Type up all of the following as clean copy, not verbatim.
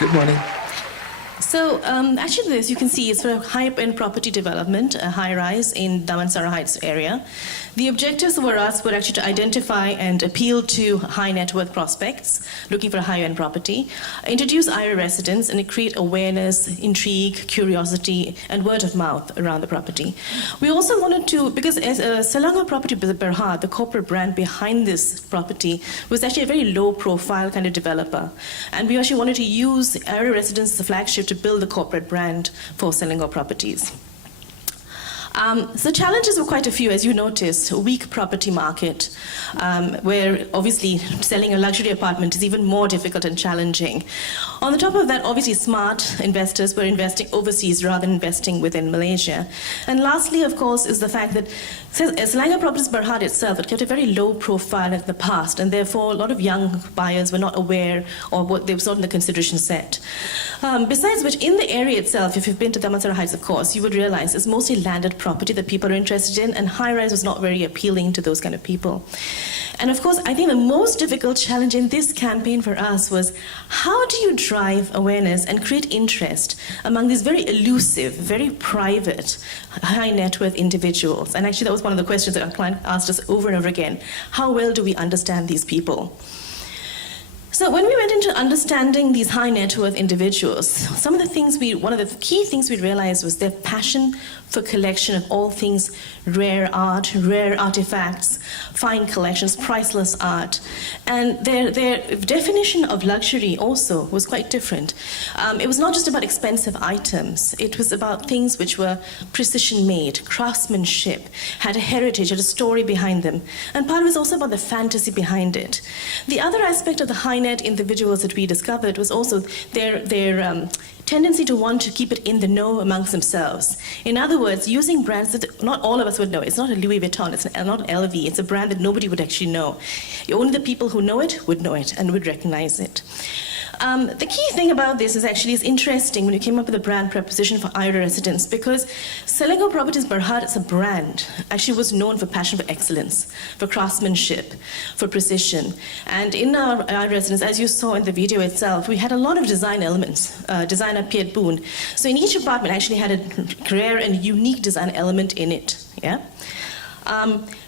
Good morning. So actually this, you can see, is for a high-end property development, a high-rise in Damansara Heights area. The objectives for us were actually to identify and appeal to high net worth prospects looking for a high-end property, introduce AIRA Residence, and create awareness, intrigue, curiosity, and word of mouth around the property. We also wanted to, because as Selangor Property Berhad, the corporate brand behind this property, was actually a very low-profile kind of developer. And we actually wanted to use AIRA Residence as a flagship to build the corporate brand for Selangor Properties. So the challenges were quite a few, as you noticed. A weak property market, where obviously selling a luxury apartment is even more difficult and challenging. On the top of that, obviously smart investors were investing overseas rather than investing within Malaysia. And lastly, of course, is the fact that Selangor Properties Berhad itself had kept a very low profile in the past, and therefore a lot of young buyers were not aware or what they were not in the consideration set. Besides which, in the area itself, if you've been to Damansara Heights, of course, you would realize it's mostly landed property that people are interested in, and high-rise was not very appealing to those kind of people. And of course, I think the most difficult challenge in this campaign for us was, how do you drive awareness and create interest among these very elusive, very private, high net worth individuals? And actually that was one of the questions that our client asked us over and over again. How well do we understand these people? So when we went into understanding these high net worth individuals, one of the key things we realized was their passion for collection of all things rare art, rare artifacts, fine collections, priceless art. And their definition of luxury also was quite different. It was not just about expensive items. It was about things which were precision made, craftsmanship, had a heritage, had a story behind them. And part of it was also about the fantasy behind it. The other aspect of the high net individuals that we discovered was also their tendency to want to keep it in the know amongst themselves. In other words, using brands that not all of us would know. It's not a Louis Vuitton, it's not an LV, it's a brand that nobody would actually know. Only the people who know it would know it and would recognize it. The key thing about this is actually interesting when you came up with a brand proposition for AIRA Residence, because Selangor Properties Berhad as a brand actually was known for passion for excellence, for craftsmanship, for precision. And in our AIRA Residence, as you saw in the video itself, we had a lot of design elements, designer Piet Boon. So in each apartment actually had a rare and unique design element in it. Yeah.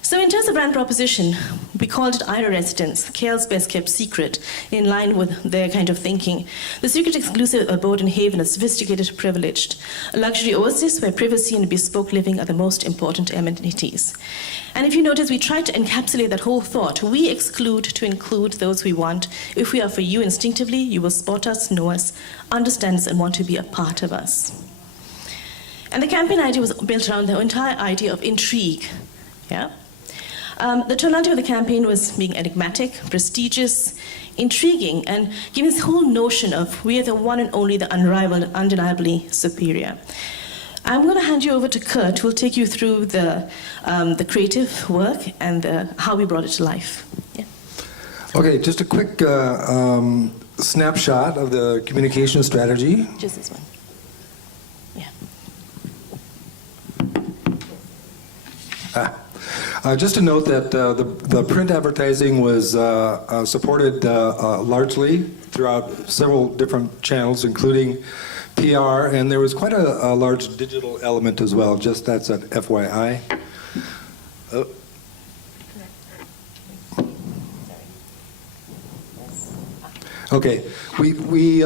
So in terms of brand proposition, we called it AIRA Residence, KL's best kept secret, in line with their kind of thinking. The secret exclusive abode and haven of sophisticated privileged, a luxury oasis where privacy and bespoke living are the most important amenities. And if you notice, we tried to encapsulate that whole thought. We exclude to include those we want. If we are for you instinctively, you will spot us, know us, understand us, and want to be a part of us. And the campaign idea was built around the entire idea of intrigue. Yeah? The tonality of the campaign was being enigmatic, prestigious, intriguing, and giving this whole notion of we are the one and only, the unrivaled, undeniably superior. I'm going to hand you over to Kurt, who will take you through the creative work and how we brought it to life. Yeah. Okay, just a quick snapshot of the communication strategy. Just this one. Yeah. Just to note that the print advertising was supported largely throughout several different channels, including PR, and there was quite a large digital element as well. Just that's an FYI. Oh. Okay, we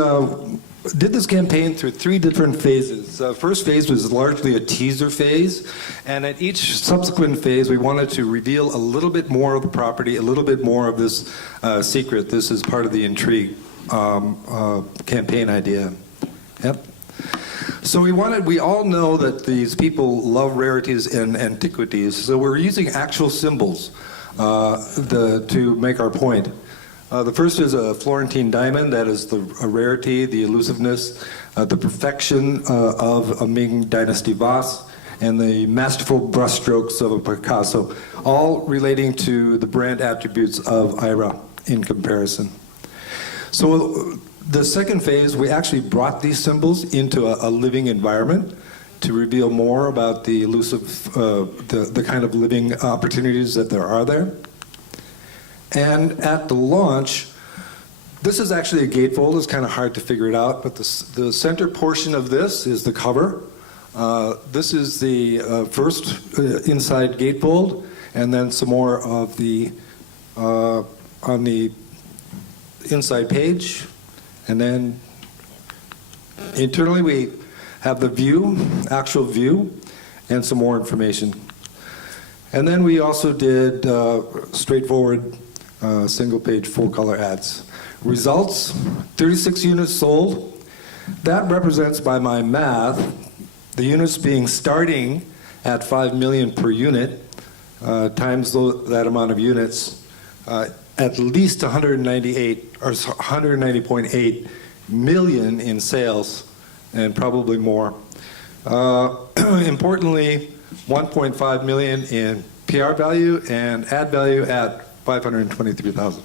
did this campaign through 3 different phases. First phase was largely a teaser phase, and at each subsequent phase we wanted to reveal a little bit more of the property, a little bit more of this secret. This is part of the intrigue campaign idea. Yep. So we all know that these people love rarities and antiquities, so we're using actual symbols to make our point. The first is a Florentine diamond. That is a rarity, the elusiveness, the perfection of a Ming Dynasty vase, and the masterful brushstrokes of a Picasso, all relating to the brand attributes of AIRA in comparison. So the second phase, we actually brought these symbols into a living environment to reveal more about the elusive, the kind of living opportunities that there are there. And at the launch, This is actually a gatefold. It's kind of hard to figure it out, but the center portion of this is the cover. This is the first inside gatefold, and then some more of the on the inside page. And then internally we have the view, actual view, and some more information. And then we also did straightforward single-page full-color ads. Results, 36 units sold. That represents, by my math, the units being starting at 5 million per unit, times that amount of units, at least 198 or 190.8 million in sales, and probably more. Importantly, 1.5 million in PR value and ad value at 523,000.